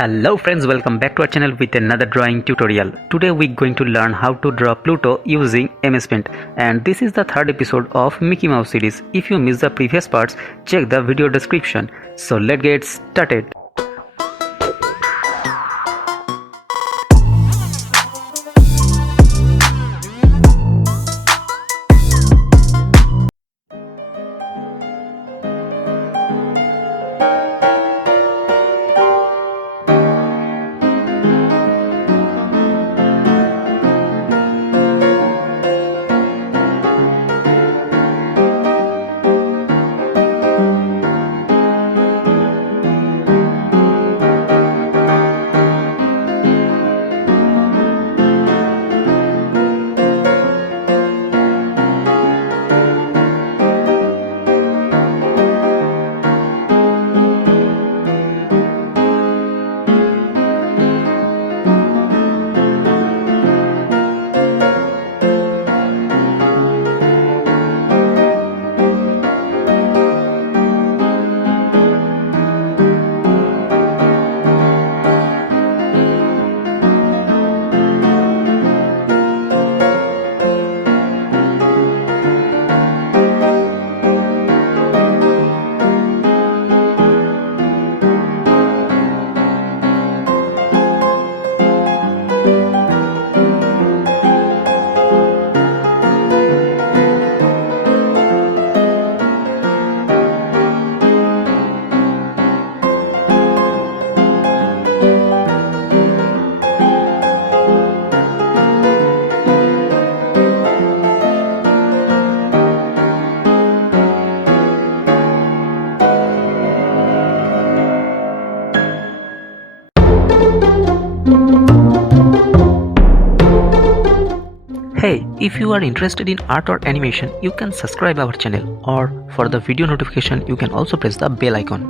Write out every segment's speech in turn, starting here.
Hello friends, welcome back to our channel with another drawing tutorial. Today we're going to learn how to draw Pluto using MS Paint, and this is the third episode of Mickey Mouse series. If you missed the previous parts, check the video description. So let's get started. Hey, if you are interested in art or animation, you can subscribe our channel, or for the video notification you can also press the bell icon.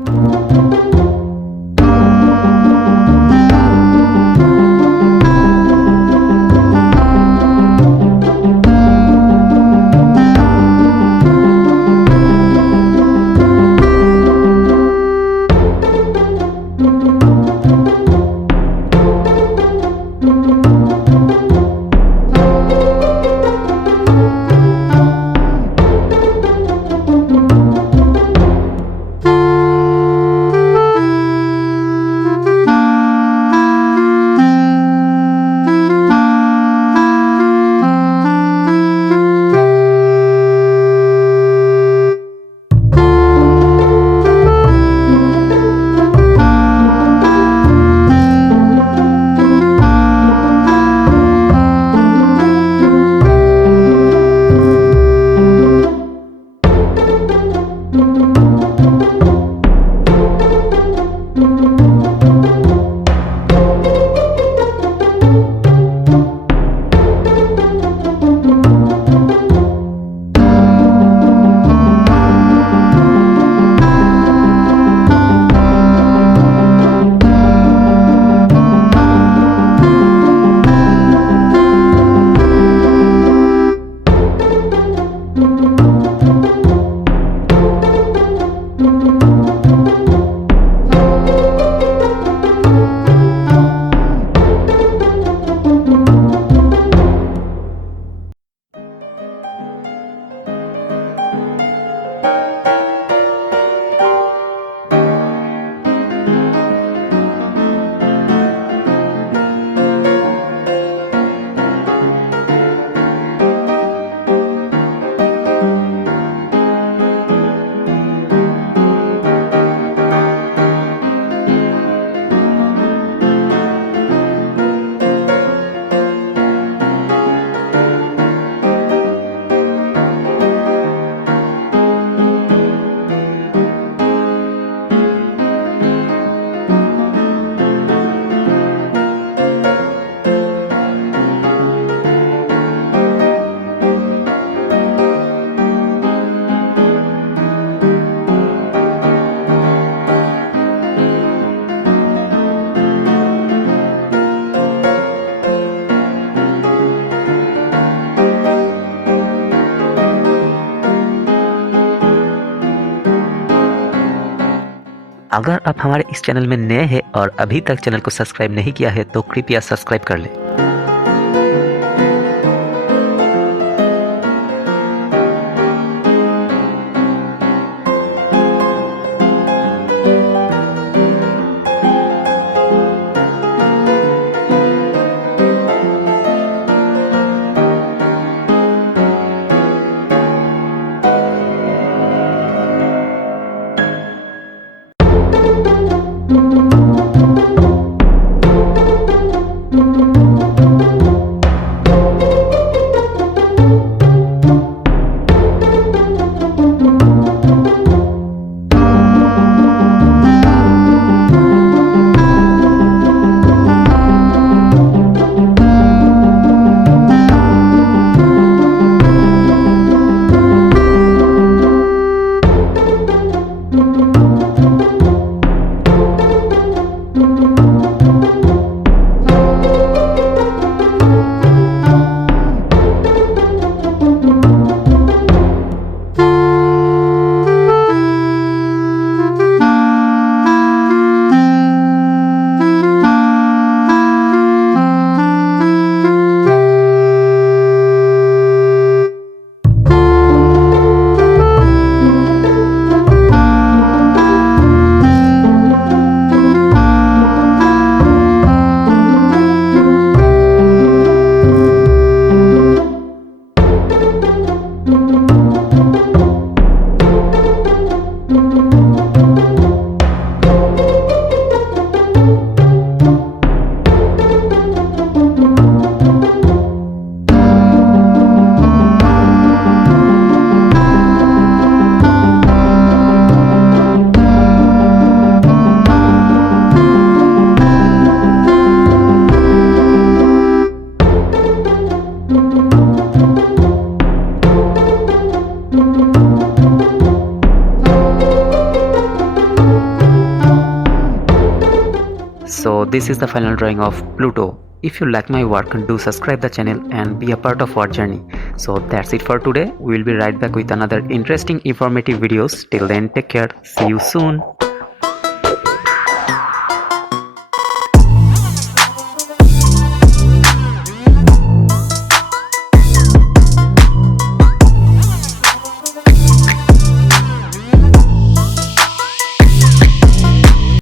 अगर आप हमारे इस channel में नए हैं और अभी तक चैनल को सब्सक्राइब नहीं किया है तो कृपया सब्सक्राइब कर लें। So this is the final drawing of Pluto. If you like my work, do subscribe the channel and be a part of our journey. So that's it for today. We will be right back with another interesting informative videos. Till then, take care. See you soon.